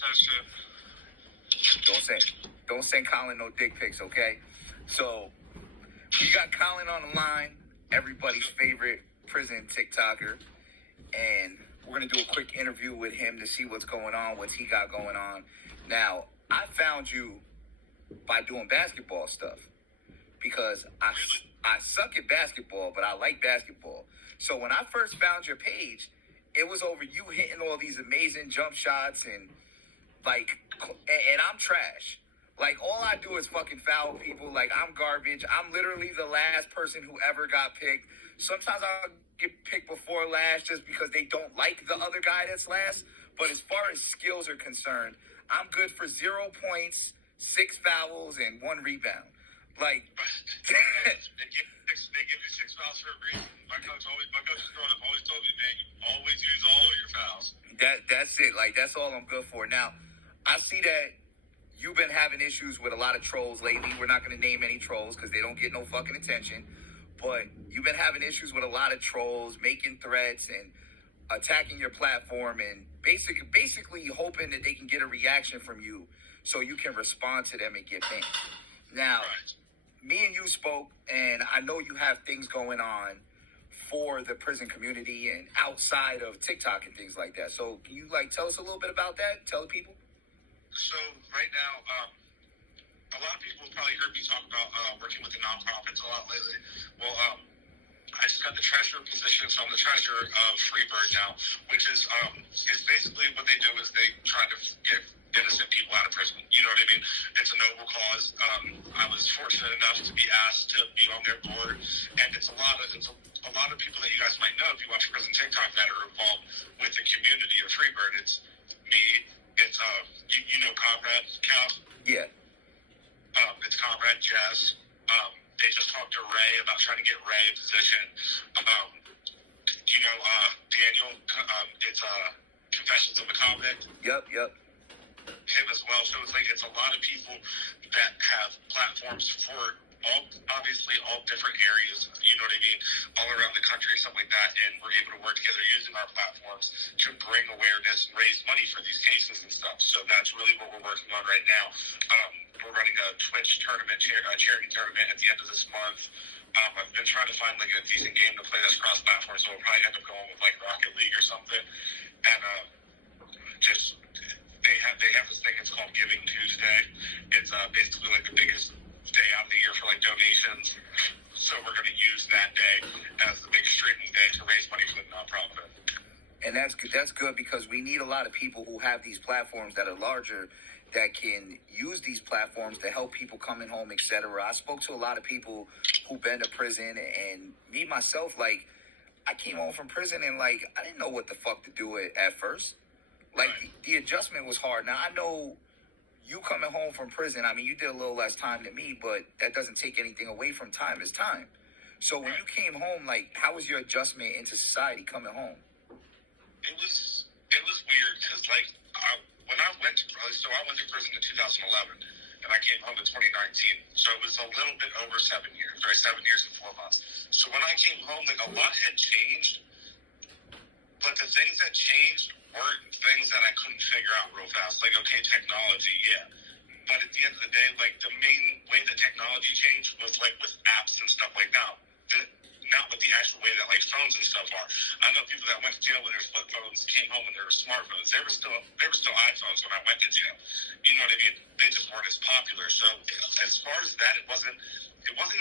that shit. Don't send Colin no dick pics, okay? So we got Colin on the line, everybody's favorite prison TikToker, and we're gonna do a quick interview with him to see what's going on, what he got going on. Now, I found you by doing basketball stuff because I suck at basketball, but I like basketball. So when I first found your page, it was over you hitting all these amazing jump shots and I'm trash. Like, all I do is fucking foul people. Like, I'm garbage. I'm literally the last person who ever got picked. Sometimes I'll get picked before last just because they don't like the other guy that's last. But as far as skills are concerned, I'm good for 0 points, 6 fouls, and 1 rebound. Like, they give you 6 fouls for a reason. My coach is growing up always told me, man, you always use all your fouls. That's it. Like, that's all I'm good for. Now, I see that you've been having issues with a lot of trolls lately. We're not going to name any trolls because they don't get no fucking attention. But you've been having issues with a lot of trolls, making threats and attacking your platform and basically hoping that they can get a reaction from you so you can respond to them and get banned. Now, me and you spoke, and I know you have things going on for the prison community and outside of TikTok and things like that. So can you, tell us a little bit about that? Tell the people. So right now, a lot of people have probably heard me talk about working with the nonprofits a lot lately. Well, I just got the treasurer position, so I'm the treasurer of Freebird now, which is basically what they do is they try to get innocent people out of prison. You know what I mean? It's a noble cause. I was fortunate enough to be asked to be on their board, and it's a lot of people that you guys might know if you watch Prison TikTok that are involved with the community of Freebird. It's me. It's you know Comrade Cal. Yeah. It's Comrade Jess. They just talked to Ray about trying to get Ray a position. Daniel. It's Confessions of a Convict. Yep. Him as well. So it's a lot of people that have platforms for all different areas, you know what I mean, all around the country and stuff like that, and we're able to work together using our platforms to bring awareness and raise money for these cases and stuff. So that's really what we're working on right now. We're running a Twitch tournament, a charity tournament at the end of this month. I've been trying to find a decent game to play that's cross-platform, so we'll probably end up going with Rocket League or something. And they have this thing, it's called Giving Tuesday. It's basically the biggest day out of the year for donations. So we're going to use that day as the big streaming day to raise money for the nonprofit. And that's good because we need a lot of people who have these platforms that are larger that can use these platforms to help people coming home, etc. I spoke to a lot of people who've been to prison, and me myself, I came home from prison and I didn't know what the fuck to do at first. The adjustment was hard. Now I know you coming home from prison, I mean, you did a little less time than me, but that doesn't take anything away from time as time. So when you came home, how was your adjustment into society coming home? It was weird because when I went to prison in 2011 and I came home in 2019, so it was a little bit over 7 years, right? 7 years and 4 months. So when I came home, a lot had changed, but the things that changed weren't things that I couldn't figure out real fast. Okay, technology, yeah. But at the end of the day, the main way that technology changed was with apps and stuff like that. Not with the actual way that phones and stuff are. I know people that went to jail with their flip phones came home with their smartphones. They were still iPhones when I went to jail. You know what I mean? They just weren't as popular. So as far as that, it wasn't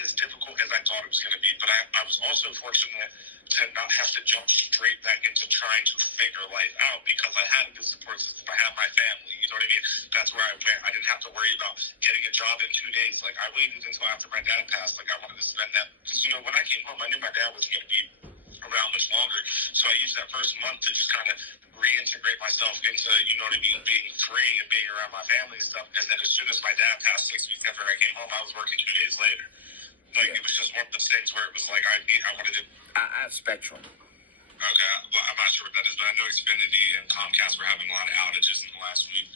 as difficult as I thought it was going to be. But I was also fortunate to not have to jump straight back into trying to figure life out because I had a good support system. I had my family. You know what I mean? That's where I went. I didn't have to worry about getting a job in 2 days. I waited until after my dad passed. I wanted to spend that. Because, when I came home, I knew my dad wasn't going to be around much longer. So I used that first month to just kind of reintegrate myself into, you know what I mean, being free and being around my family and stuff. And then as soon as my dad passed 6 weeks after I came home, I was working 2 days later. It was just one of those things where it was I wanted to... I have Spectrum. Okay, well, I'm not sure what that is, but I know Xfinity and Comcast were having a lot of outages in the last week.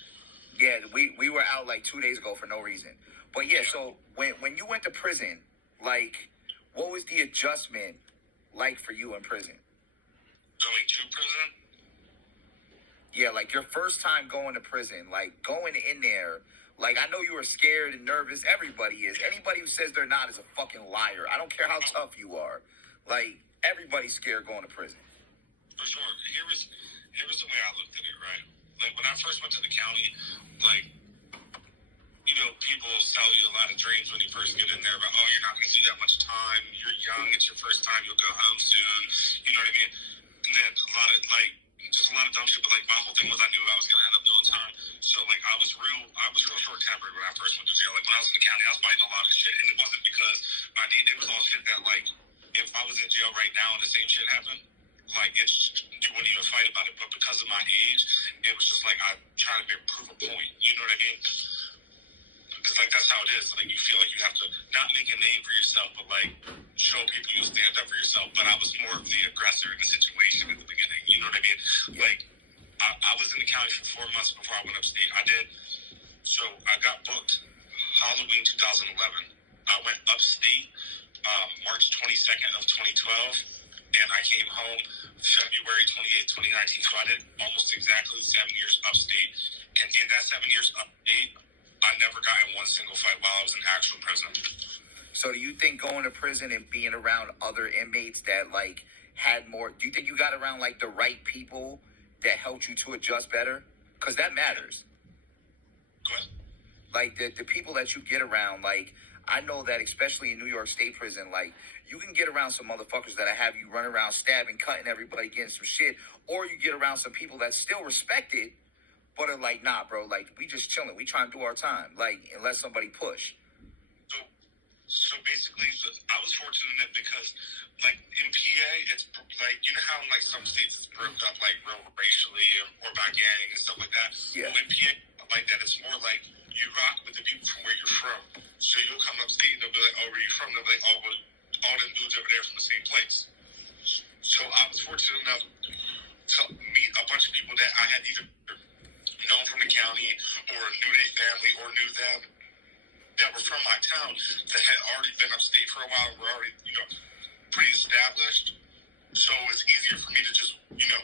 Yeah, we were out 2 days ago for no reason. But yeah, so when you went to prison, what was the adjustment for you in prison? Going to prison? Yeah, like your first time going to prison, like going in there, like I know you were scared and nervous. Everybody is. Anybody who says they're not is a fucking liar. I don't care how tough you are. Like everybody's scared going to prison. For sure. Here was the way I looked at it, right? Like when I first went to the county, like, you know, people sell you a lot of dreams when you first get in there about, oh, you're not going to do that much time. You're young. It's your first time. You'll go home soon. You know what I mean? And then a lot of, like, just a lot of dumb shit. But, like, my whole thing was I knew I was going to end up doing time. So, like, I was real short-tempered when I first went to jail. Like, when I was in the county, I was fighting a lot of shit. And it wasn't because I did. It was all shit that, like, if I was in jail right now and the same shit happened, like, you wouldn't even fight about it. But because of my age, it was just, like, I'm trying to prove a point. You know what I mean? Because, like, that's how it is. Like, you feel like you have to not make a name for yourself, but, like, show people you'll stand up for yourself. But I was more of the aggressor in the situation at the beginning. You know what I mean? Like, I was in the county for 4 months before I went upstate. I did. So I got booked Halloween 2011. I went upstate March 22nd of 2012. And I came home February 28th, 2019. So I did almost exactly 7 years upstate. And in that 7 years upstate, I never got in one single fight while I was in actual prison. So do you think going to prison and being around other inmates that like had more, do you think you got around like the right people that helped you to adjust better? Because that matters. Go ahead. Like the people that you get around, like I know that especially in New York State prison, like you can get around some motherfuckers that have you run around stabbing, cutting everybody, getting some shit, or you get around some people that still respect it, but are like, nah, bro, like, we just chilling. We trying to do our time. Like, unless somebody push. So basically, I was fortunate because, like, in PA, it's, like, you know how in, like, some states it's broke up, like, real racially or by gang and stuff like that? Yeah. Well, in PA, like that, it's more like you rock with the people from where you're from. So you'll come upstate and they'll be like, oh, where are you from? They'll be like, oh, well, all them dudes over there from the same place. So I was fortunate enough to meet a bunch of people that I had either known from the county or knew their family or knew them that were from my town that had already been upstate for a while, were already, you know, pretty established. So it was easier for me to just, you know,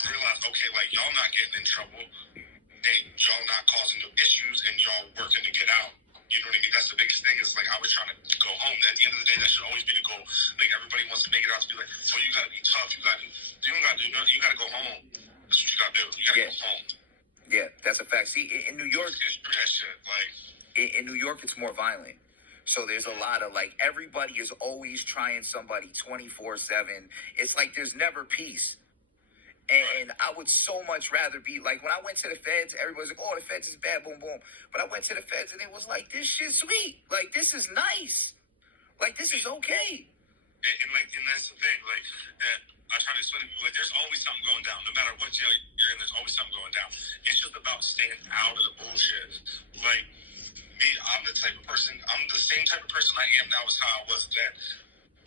realize, okay, like, y'all not getting in trouble and y'all not causing no issues and y'all working to get out. You know what I mean? That's the biggest thing is, like, I was trying to go home. At the end of the day, that should always be the goal. Like, everybody wants to make it out to be like, so you got to be tough. You don't got to do nothing. You got to go home. That's what you got to do. You got to go home. Yeah, that's a fact. See, in New York, that shit, like, in New York, it's more violent. So there's a lot of, like, everybody is always trying somebody 24/7. It's like there's never peace. And I would so much rather be, like, when I went to the feds, everybody's like, oh, the feds is bad, boom, boom. But I went to the feds, and it was like, this shit's sweet. Like, this is nice. Like, this is okay. And that's the thing, like, that I try to explain to people, like, there's always something going down. No matter what jail you're in, there's always something going down. It's just about staying out of the bullshit. Like, me, I'm the same type of person I am now as how I was then.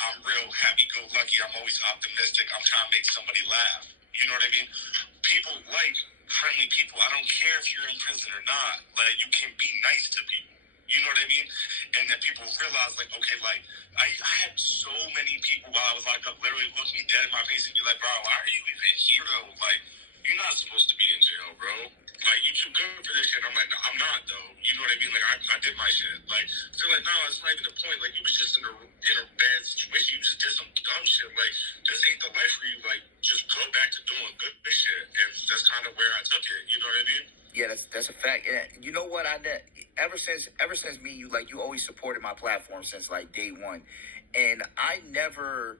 I'm real happy-go-lucky. I'm always optimistic. I'm trying to make somebody laugh. You know what I mean? People like friendly people. I don't care if you're in prison or not. Like, you can be nice to people. You know what I mean? And that people realize, like, okay, like, I had so many people while I was locked up literally look me dead in my face and be like, bro, why are you even here, though? Like, you're not supposed to be in jail, bro. Like, you too good for this shit. I'm like, no, I'm not, though. You know what I mean? Like, I did my shit. Like, I feel like, no, it's not even the point. Like, you was just in a bad situation. You just did some dumb shit. Like, this ain't the life for you. Like, just go back to doing good shit. And that's kind of where I took it. You know what I mean? Yeah, that's a fact. And you know what? Ever since me, you always supported my platform since like day one, and I never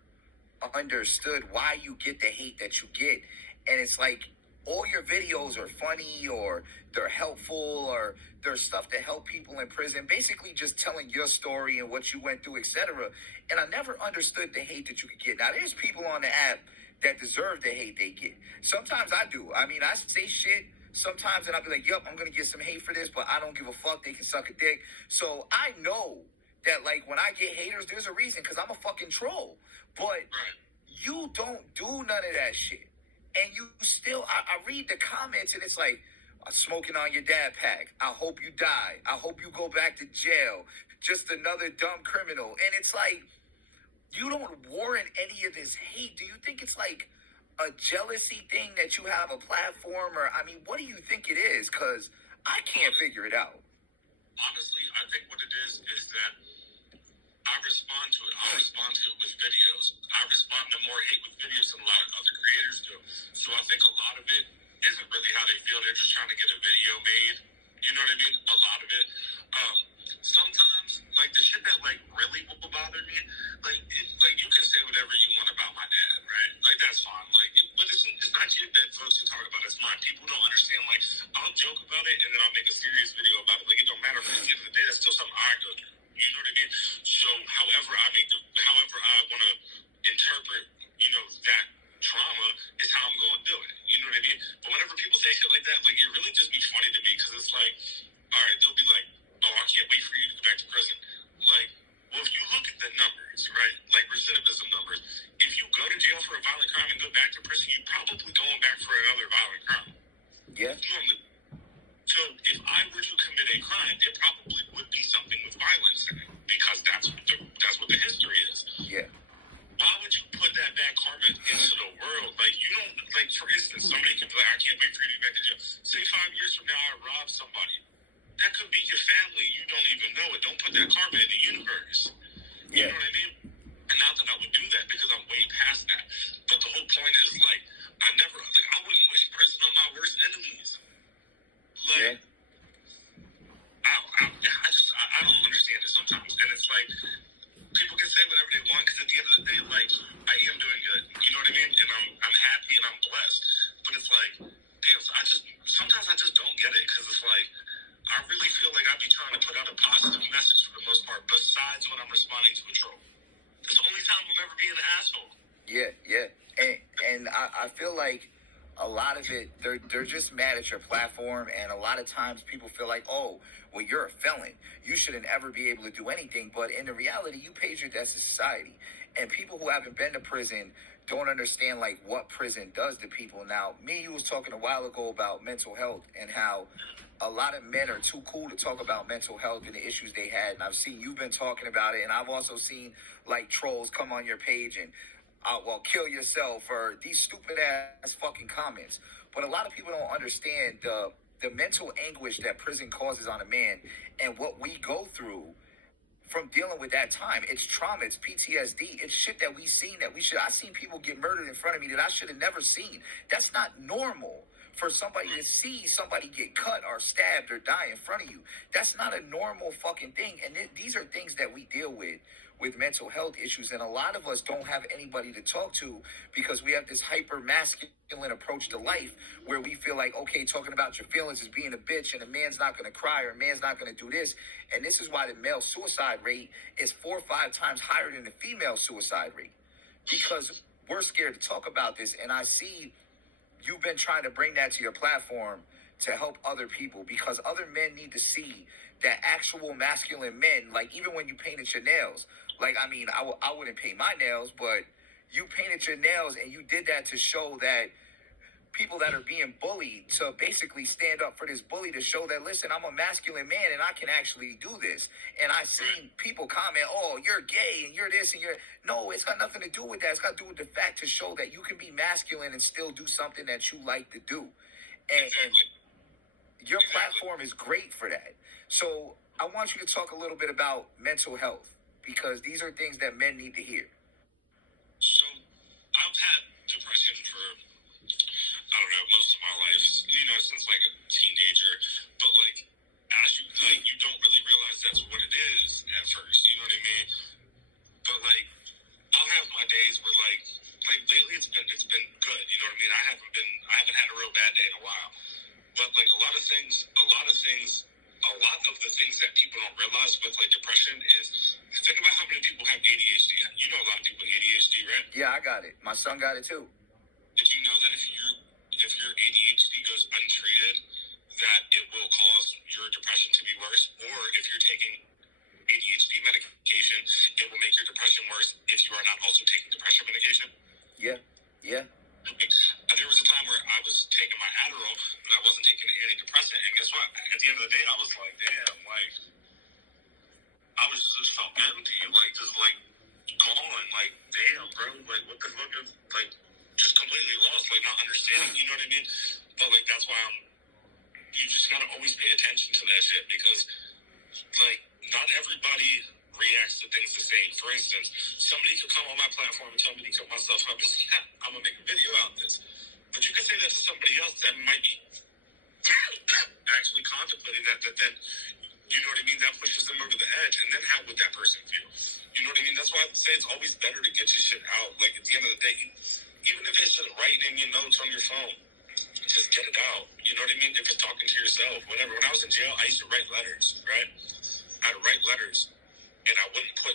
understood why you get the hate that you get. And it's like all your videos are funny or they're helpful or there's stuff to help people in prison. Basically, just telling your story and what you went through, etc. And I never understood the hate that you could get. Now, there's people on the app that deserve the hate they get. Sometimes I do. I mean, I say shit sometimes and I'll be like, yup, I'm going to get some hate for this, but I don't give a fuck. They can suck a dick. So I know that, like, when I get haters, there's a reason because I'm a fucking troll. But you don't do none of that shit. And you still, I read the comments and it's like, smoking on your dad pack. I hope you die. I hope you go back to jail. Just another dumb criminal. And it's like, you don't warrant any of this hate. Do you think it's like a jealousy thing that you have a platform, or I mean, what do you think it is? Because I can't figure it out. Honestly, I think what it is that I respond to it. I respond to it with videos. I respond to more hate with videos than a lot of other creators do. So I think a lot of it isn't really how they feel. They're just trying to get a video made. You know what I mean? A lot of it. Sometimes, like, the shit that, like, really will bother me, like you can say whatever you want about my dad, right? Like, that's fine. Like, but it's not shit that folks can talk about. It's mine. People don't understand. Like, I'll joke about it, and then I'll make a serious video about it. Like, it don't matter. At the end of the day, that's still something I go through. You know what I mean? So, however I want to interpret, that trauma is how I'm going to do it. You know what I mean? But whenever people say shit like that, like, it really just be funny to me because it's like, all right, they'll be like, oh, I can't wait for you to go back to prison. Like, well, if you look at the numbers, right, like recidivism numbers, if you go to jail for a violent crime and go back to prison, you're probably going back for another violent crime. Yeah. Normally. So if I were to commit a crime, it probably would be something with violence in it because that's what the history is. Yeah. Why would you put that bad karma into the world? Like, you don't, like, for instance, somebody can be like, I can't wait for you to get back to jail. Say 5 years from now I rob somebody. That could be your family. You don't even know it. Don't put that karma in the universe. You know what I mean? And not that I would do that because I'm way past that. But the whole point is, like, I wouldn't wish prison on my worst enemies. Like, I don't understand it sometimes. And it's like, people can say whatever they want because at the end of the day, like, I am doing good. You know what I mean? And I'm happy and I'm blessed. But it's like, damn, sometimes I just don't get it because it's like, I really feel like I be trying to put out a positive message for the most part, besides when I'm responding to a troll. That's the only time I'm ever being an asshole. Yeah. And I feel like a lot of it, they're just mad at your platform, and a lot of times people feel like, oh, well, you're a felon. You shouldn't ever be able to do anything. But in the reality, you paid your debt to society. And people who haven't been to prison don't understand, like, what prison does to people. Now, you was talking a while ago about mental health and how a lot of men are too cool to talk about mental health and the issues they had. And I've seen you've been talking about it. And I've also seen, like, trolls come on your page and, kill yourself, or these stupid ass fucking comments. But a lot of people don't understand the mental anguish that prison causes on a man and what we go through from dealing with that time. It's trauma, it's PTSD, it's shit that we've seen I've seen people get murdered in front of me that I should have never seen. That's not normal for somebody to see somebody get cut or stabbed or die in front of you. That's not a normal fucking thing. And these are things that we deal with mental health issues. And a lot of us don't have anybody to talk to because we have this hyper masculine approach to life where we feel like, okay, talking about your feelings is being a bitch, and a man's not going to cry, or a man's not going to do this. And this is why the male suicide rate is 4 or 5 times higher than the female suicide rate, because we're scared to talk about this. And I see you've been trying to bring that to your platform to help other people, because other men need to see that actual masculine men, like, even when you painted your nails, like, I mean, I wouldn't paint my nails, but you painted your nails and you did that to show that people that are being bullied, to basically stand up for this bully, to show that, listen, I'm a masculine man and I can actually do this. And I've seen people comment, oh, you're gay and you're this and you're... No, it's got nothing to do with that. It's got to do with the fact to show that you can be masculine and still do something that you like to do. And your platform is great for that. So I want you to talk a little bit about mental health, because these are things that men need to hear. So I've had depression for, I don't know, most of my life, since like a teenager. But like, as you don't really realize that's what it is at first. You know what I mean? But like, I'll have my days where like lately it's been good. You know what I mean? I haven't had a real bad day in a while. But like a lot of the things that people don't realize with like depression is, think about how many people have ADHD. You know a lot of people with ADHD, right? Yeah, I got it. My son got it too. Did you know that if your ADHD goes untreated, that it will cause your depression to be worse? Or if you're taking ADHD medication, it will make your depression worse if you are not also taking depression medication? Yeah. There was a time where I was taking my Adderall, but I wasn't taking an antidepressant, and guess what? At the end of the day, I was like, damn, like, I was just felt empty, like, just, like, gone, like, damn, bro, like, what the fuck is, like, just completely completely lost, like not understanding. You know what I mean? But like that's why you just gotta always pay attention to that shit because like not everybody reacts to things the same. For instance, somebody could come on my platform and tell me to kill myself up and say, yeah, I'm gonna make a video out of this. But you could say that to somebody else that might be actually contemplating that then you know what I mean, that pushes them over the edge, and then how would that person feel? You know what I mean? That's why I say it's always better to get your shit out. Like at the end of the day, even if it's just writing in your notes on your phone, just get it out. You know what I mean? If it's talking to yourself, whatever. When I was in jail, I used to write letters, right? I'd write letters, and I wouldn't put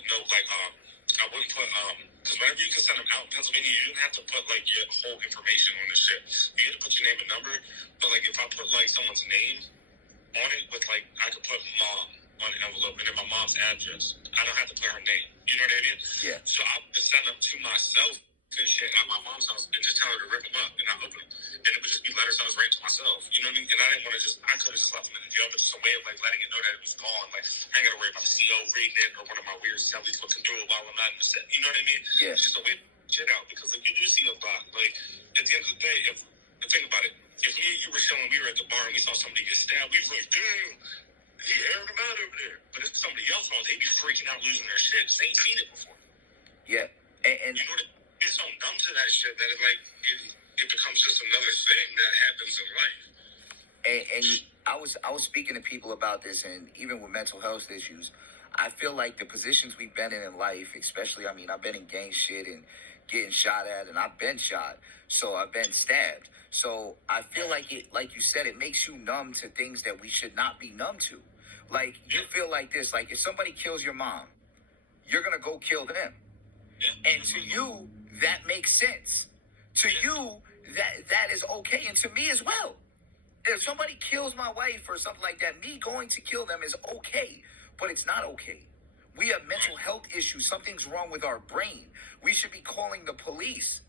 because whenever you can send them out in Pennsylvania, you didn't have to put like your whole information on the shit. You had to put your name and number, but like if I put like someone's name on it with like, I could put mom on the envelope and then my mom's address. I don't have to put her name. You know what I mean? Yeah. So I would send them to myself and shit at my mom's house and just tell her to rip them up and I open them. And it would just be letters I was writing to myself. You know what I mean? And I didn't want to I could have just left them in the jail, but just a way of like letting it know that it was gone. Like I ain't got to worry about the CO reading it or one of my weird cellies looking through it while I'm not in the set. You know what I mean? Yeah. It's just a way to shit out because like you do see a lot. Like at the end of the day, think about it. If me and you were chilling, we were at the bar and we saw somebody get stabbed, we were like, damn, he aired him out over there. But if somebody else knows, they'd be freaking out losing their shit because they ain't seen it before. Yeah. And you know what? It's so numb to that shit that it becomes just another thing that happens in life. And I was speaking to people about this, and even with mental health issues, I feel like the positions we've been in life, especially, I mean, I've been in gang shit and getting shot at, and I've been shot, so I've been stabbed. So I feel like like you said, it makes you numb to things that we should not be numb to. Like, you feel like this, like if somebody kills your mom, you're going to go kill them. And to you, that makes sense. To you, that is okay. And to me as well. If somebody kills my wife or something like that, me going to kill them is okay. But it's not okay. We have mental health issues. Something's wrong with our brain. We should be calling the police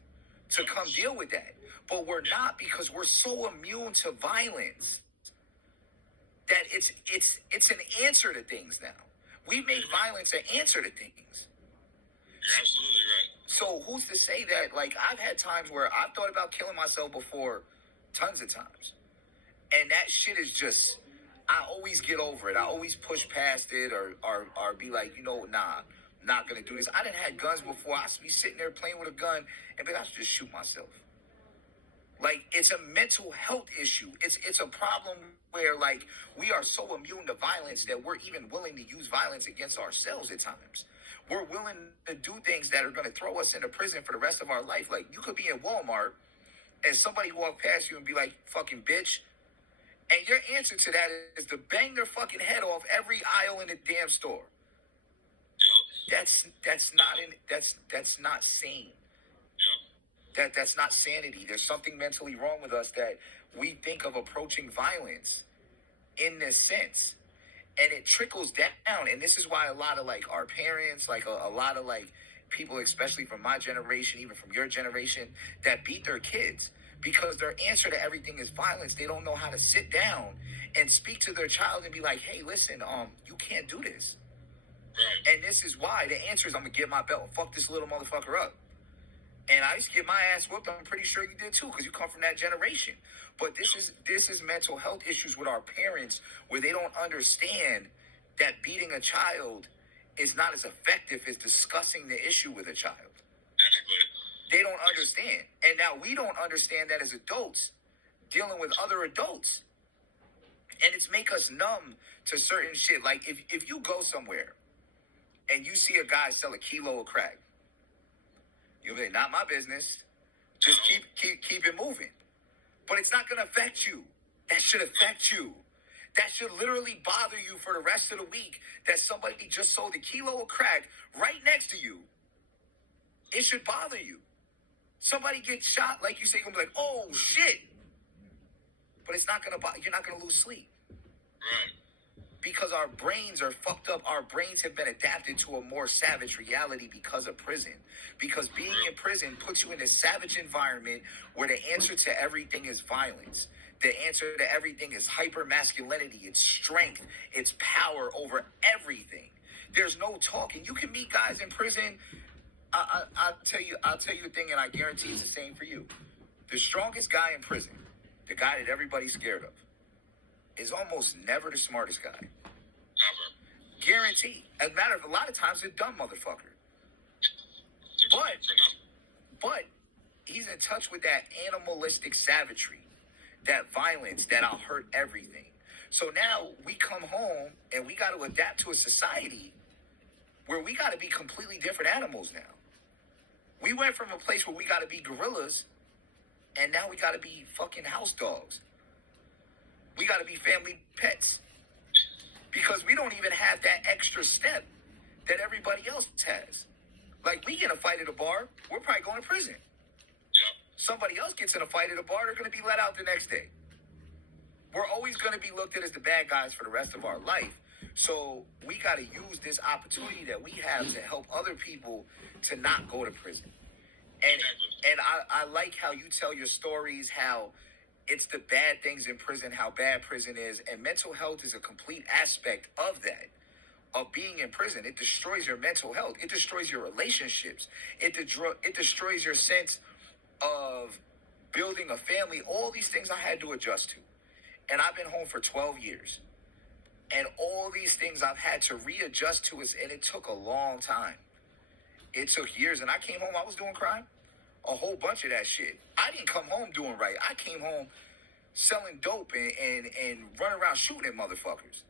to come deal with that. But we're not because we're so immune to violence that it's an answer to things now. We make violence an answer to things. You're absolutely right. So who's to say that, like, I've had times where I've thought about killing myself before, tons of times. And that shit is just, I always get over it. I always push past it or be like, you know, nah, not going to do this. I done had guns before. I used to be sitting there playing with a gun and be like, I should just shoot myself. Like, it's a mental health issue. It's a problem where, like, we are so immune to violence that we're even willing to use violence against ourselves at times. We're willing to do things that are going to throw us into prison for the rest of our life. Like, you could be in Walmart and somebody walk past you and be like, fucking bitch. And your answer to that is to bang their fucking head off every aisle in the damn store. That's not sane. That's not sanity. There's something mentally wrong with us that we think of approaching violence in this sense. And it trickles down. And this is why a lot of, like, our parents, like, a lot of, like, people, especially from my generation, even from your generation, that beat their kids. Because their answer to everything is violence. They don't know how to sit down and speak to their child and be like, hey, listen, you can't do this. Right. And this is why. The answer is, I'm going to get my belt and fuck this little motherfucker up. And I used to get my ass whooped. I'm pretty sure you did too, because you come from that generation. But this is mental health issues with our parents where they don't understand that beating a child is not as effective as discussing the issue with a child. They don't understand. And now we don't understand that as adults dealing with other adults. And it's make us numb to certain shit. Like if you go somewhere and you see a guy sell a kilo of crack, you'll be like, not my business. Just keep it moving. But it's not going to affect you. That should affect you. That should literally bother you for the rest of the week that somebody just sold a kilo of crack right next to you. It should bother you. Somebody gets shot, like you say, you're going to be like, oh, shit. But it's not going to bother. You're not going to lose sleep. Right. Because our brains are fucked up. Our brains have been adapted to a more savage reality because of prison. Because being in prison puts you in a savage environment where the answer to everything is violence. The answer to everything is hyper-masculinity. It's strength. It's power over everything. There's no talking. You can meet guys in prison. I'll tell you the thing, and I guarantee it's the same for you. The strongest guy in prison, the guy that everybody's scared of, is almost never the smartest guy. Never. Guaranteed. As a matter of a lot of times, a dumb motherfucker. But he's in touch with that animalistic savagery, that violence, that I'll hurt everything. So now we come home and we got to adapt to a society where we got to be completely different animals now. We went from a place where we got to be gorillas, and now we got to be fucking house dogs. We got to be family pets. Because we don't even have that extra step that everybody else has. Like, we get in a fight at a bar, we're probably going to prison. Yeah. Somebody else gets in a fight at a bar, they're going to be let out the next day. We're always going to be looked at as the bad guys for the rest of our life. So we got to use this opportunity that we have to help other people to not go to prison. And I like how you tell your stories, how it's the bad things in prison, how bad prison is. And mental health is a complete aspect of that, of being in prison. It destroys your mental health. It destroys your relationships. It destroys your sense of building a family. All these things I had to adjust to. And I've been home for 12 years. And all these things I've had to readjust to, and it took a long time. It took years. And I came home, I was doing crime. A whole bunch of that shit. I didn't come home doing right. I came home selling dope and running around shooting at motherfuckers.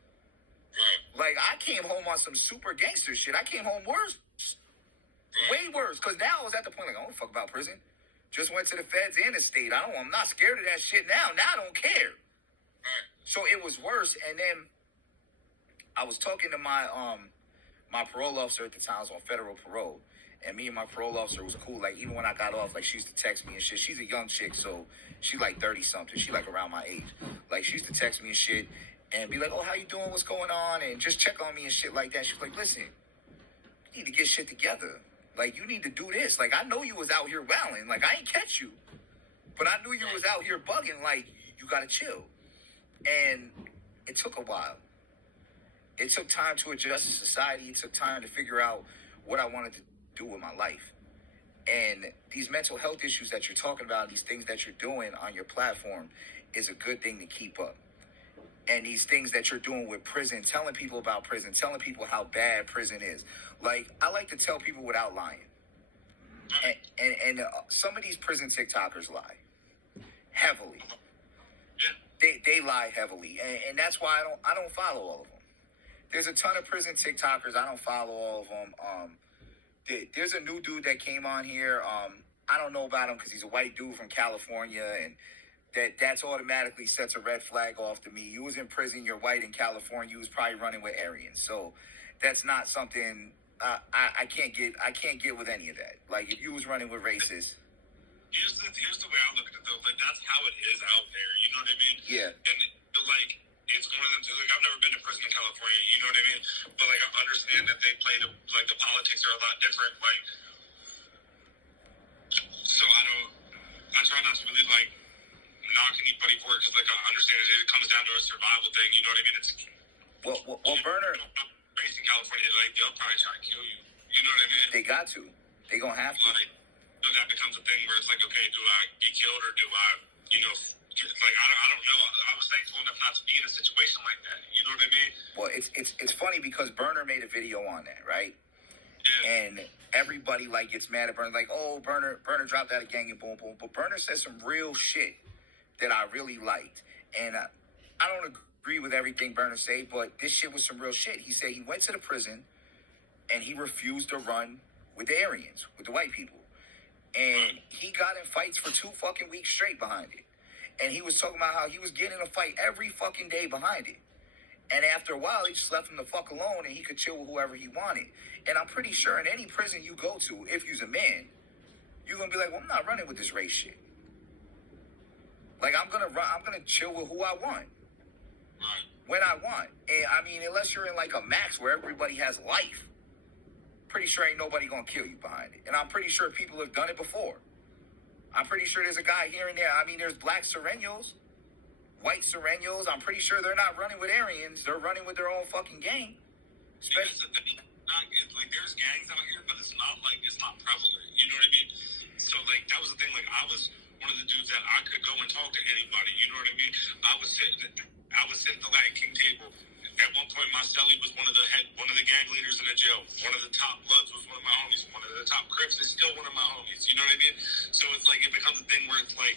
Right. Like, I came home on some super gangster shit. I came home worse. Right. Way worse. Because now I was at the point, like, I don't fuck about prison. Just went to the feds and the state. I'm not scared of that shit now. Now I don't care. Right. So it was worse. And then I was talking to my parole officer at the time. I was on federal parole. And me and my parole officer was cool. Like, even when I got off, like, she used to text me and shit. She's a young chick, so she like 30-something. She like around my age. Like, she used to text me and shit and be like, oh, how you doing? What's going on? And just check on me and shit like that. She was like, listen, you need to get shit together. Like, you need to do this. Like, I know you was out here wilding. Like, I ain't catch you. But I knew you was out here bugging. Like, you got to chill. And it took a while. It took time to adjust to society. It took time to figure out what I wanted to do with my life. And these mental health issues that you're talking about, these things that you're doing on your platform, is a good thing to keep up. And these things that you're doing with prison, telling people about prison, telling people how bad prison is. Like, I like to tell people without lying. And some of these prison TikTokers lie heavily. They lie heavily, and that's why I don't follow all of them. There's a ton of prison TikTokers. I don't follow all of them. There's a new dude that came on here. I don't know about him because he's a white dude from California, and that's automatically sets a red flag off to me. You was in prison, you're white in California, you was probably running with Aryans. So that's not something I can't get with any of that. Like, if you was running with racists. Here's the way I look at it though. Like, that's how it is out there. You know what I mean? Yeah. And like, it's one of them. Like, I've never been to prison in California. You know what I mean? But like, I understand that they play the politics are a lot different. Like, so I try not to really like knock anybody for it because like I understand it comes down to a survival thing. You know what I mean? It's well, Burner. Based in California, like they'll probably try to kill you. You know what I mean? They got to. They gonna have to. Like, so that becomes a thing where it's like, okay, do I get killed or do I, you know, like I don't know. I was thankful enough not to be in a situation like that. You know what I mean? Well, it's funny because Burner made a video on that, right? Yeah. And everybody like gets mad at Burner, like, oh, Burner dropped out of gang and boom, boom. But Burner said some real shit that I really liked, and I don't agree with everything Burner said, but this shit was some real shit. He said he went to the prison and he refused to run with the Aryans, with the white people. And he got in fights for 2 fucking weeks straight behind it. And he was talking about how he was getting in a fight every fucking day behind it. And after a while, he just left him the fuck alone and he could chill with whoever he wanted. And I'm pretty sure in any prison you go to, if you're a man, you're going to be like, well, I'm not running with this race shit. Like, I'm going to chill with who I want. When I want. And I mean, unless you're in like a max where everybody has life, pretty sure ain't nobody gonna kill you behind it. And I'm pretty sure people have done it before. I'm pretty sure there's a guy here and there. I mean, there's black Serenos, white Serenos. I'm pretty sure they're not running with Aryans. They're running with their own fucking gang. Especially the thing. It's like there's gangs out here, but it's not prevalent. You know what I mean? So like that was the thing. Like I was one of the dudes that I could go and talk to anybody. You know what I mean? I was sitting at the Latin King table. At one point, Marcelli was one of the gang leaders in the jail. One of the top Bloods was one of my homies. One of the top Crips is still one of my homies. You know what I mean? So it's like it becomes a thing where it's like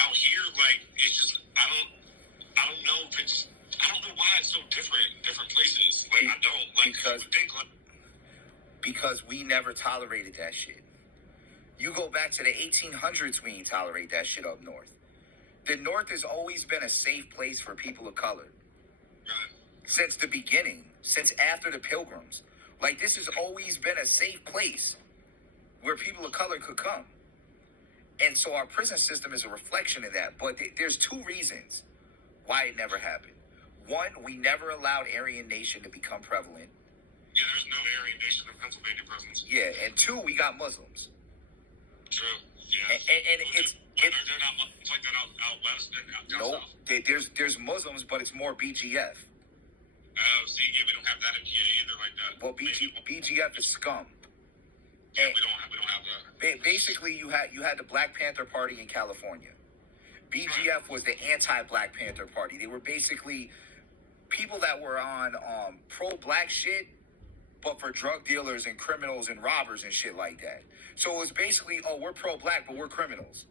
out here, like it's just I don't know if it's I don't know why it's so different in different places. Like I don't like because we never tolerated that shit. You go back to the 1800s, we ain't tolerate that shit up north. The North has always been a safe place for people of color. Right. Since the beginning, since after the Pilgrims. Like, this has always been a safe place where people of color could come. And so our prison system is a reflection of that. But there's two reasons why it never happened. One, we never allowed Aryan Nation to become prevalent. Yeah, there's no Aryan Nation in Pennsylvania prisons. Yeah, and two, we got Muslims. True. Yeah. And it's they're not like they're out west and down nope. south. There's Muslims, but it's more BGF. Oh, see, yeah, we don't have that in PA either like that. Well, BGF is scum. Yeah, we don't have that. Basically, you had the Black Panther Party in California. BGF was the anti-Black Panther Party. They were basically people that were on pro-black shit, but for drug dealers and criminals and robbers and shit like that. So it was basically, we're pro-black, but we're criminals.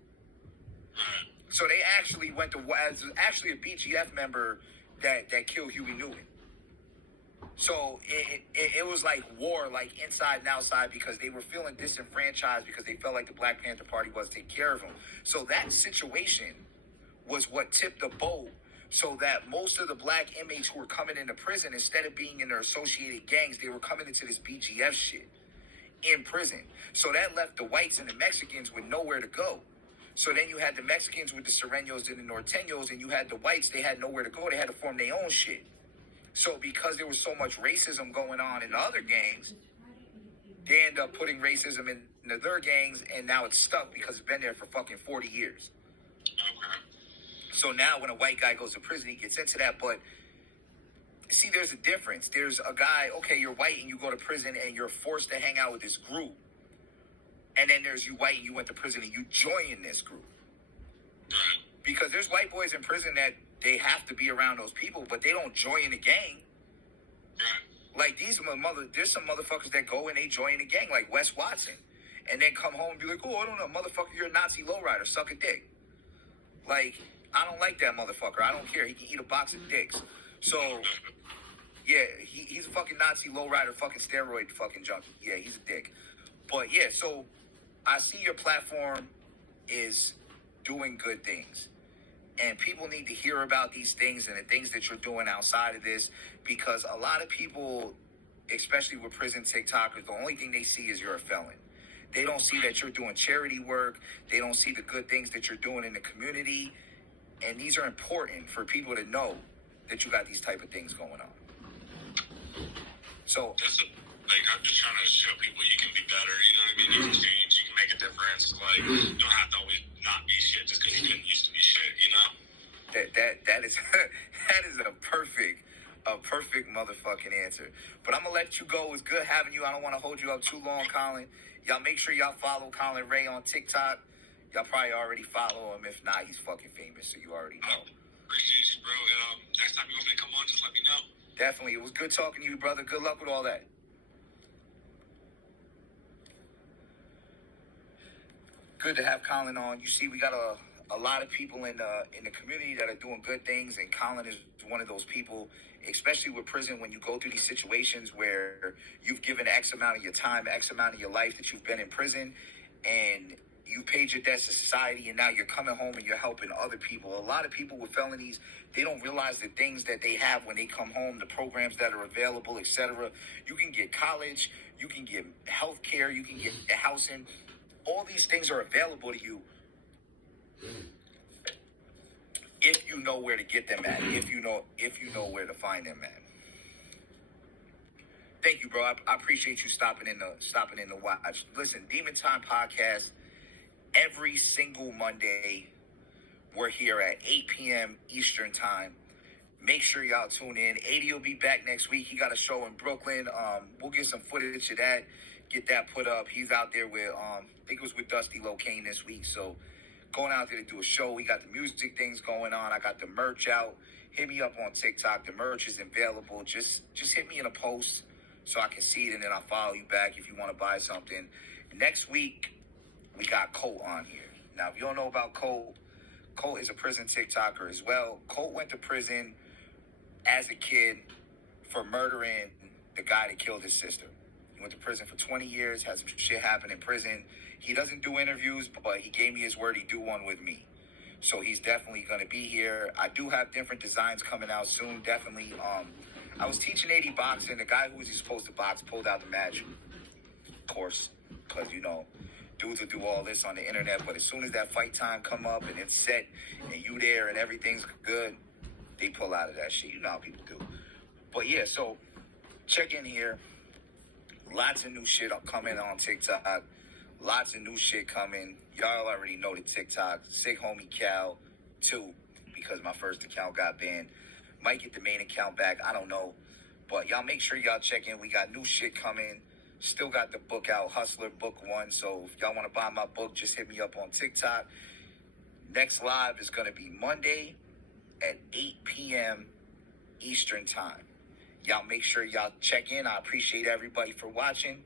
Right. So they actually went to, as actually a BGF member that killed Huey Newton. So it was like war, like inside and outside, because they were feeling disenfranchised because they felt like the Black Panther Party was taking care of them. So that situation was what tipped the boat, so that most of the black inmates who were coming into prison, instead of being in their associated gangs, they were coming into this BGF shit in prison. So that left the whites and the Mexicans with nowhere to go. So then you had the Mexicans with the Sureños and the Norteños, and you had the whites, they had nowhere to go. They had to form their own shit. So because there was so much racism going on in the other gangs, they end up putting racism in their gangs, and now it's stuck because it's been there for fucking 40 years. Okay. So now when a white guy goes to prison, he gets into that. But see, there's a difference. There's a guy, okay, you're white and you go to prison and you're forced to hang out with this group. And then there's you white and you went to prison and you join this group. Right. Because there's white boys in prison that they have to be around those people, but they don't join a gang. Right. Like there's some motherfuckers that go and they join a gang, like Wes Watson, and then come home and be like, oh, I don't know, motherfucker, you're a Nazi lowrider, suck a dick. Like, I don't like that motherfucker. I don't care. He can eat a box of dicks. So, yeah, he's a fucking Nazi lowrider, fucking steroid fucking junkie. Yeah, he's a dick. But yeah, so I see your platform is doing good things. And people need to hear about these things and the things that you're doing outside of this, because a lot of people, especially with prison TikTokers, the only thing they see is you're a felon. They don't see that you're doing charity work. They don't see the good things that you're doing in the community. And these are important for people to know that you got these type of things going on. So, I'm just trying to show people you can be better. You know what I mean? You can change. You can make a difference. Like, you don't have to always not be shit just because you didn't used to be shit. You know? That is that is a perfect motherfucking answer. But I'm gonna let you go. It's good having you. I don't want to hold you up too long, Colin. Y'all make sure y'all follow Colin Ray on TikTok. Y'all probably already follow him. If not, he's fucking famous, so you already know. Appreciate you, bro. And next time you want me to come on, just let me know. Definitely. It was good talking to you, brother. Good luck with all that. Good to have Colin on. You see, we got a lot of people in the community that are doing good things, and Colin is one of those people, especially with prison, when you go through these situations where you've given X amount of your time, X amount of your life that you've been in prison, and you paid your debts to society, and now you're coming home and you're helping other people. A lot of people with felonies, they don't realize the things that they have when they come home, the programs that are available, etc. You can get college, you can get health care, you can get housing. All these things are available to you if you know where to get them at, if you know where to find them at. Thank you, bro. I appreciate you stopping in the watch. Listen, DemonTime podcast, every single Monday, we're here at 8 p.m. Eastern time. Make sure y'all tune in. 80 will be back next week. He got a show in Brooklyn. We'll get some footage of that, get that put up. He's out there with, I think it was with Dusty Locane this week. So going out there to do a show. We got the music things going on. I got the merch out. Hit me up on TikTok. The merch is available. Just hit me in a post so I can see it, and then I'll follow you back if you want to buy something. Next week, we got Colt on here. Now, if you don't know about Colt, Colt is a prison TikToker as well. Colt went to prison as a kid for murdering the guy that killed his sister. He went to prison for 20 years, had some shit happen in prison. He doesn't do interviews, but he gave me his word he'd do one with me. So he's definitely going to be here. I do have different designs coming out soon, definitely. I was teaching 80 boxing. The guy who was supposed to box pulled out the match, of course, because, you know, dudes will do all this on the internet. But as soon as that fight time come up and it's set and you there and everything's good, they pull out of that shit. You know how people do. But yeah, so check in here. Lots of new shit coming on TikTok. Lots of new shit coming. Y'all already know the TikTok. Sick Homie Cal 2, because my first account got banned. Might get the main account back. I don't know. But y'all make sure y'all check in. We got new shit coming. Still got the book out, Hustler Book 1. So if y'all want to buy my book, just hit me up on TikTok. Next live is going to be Monday at 8 p.m. Eastern Time. Y'all make sure y'all check in. I appreciate everybody for watching.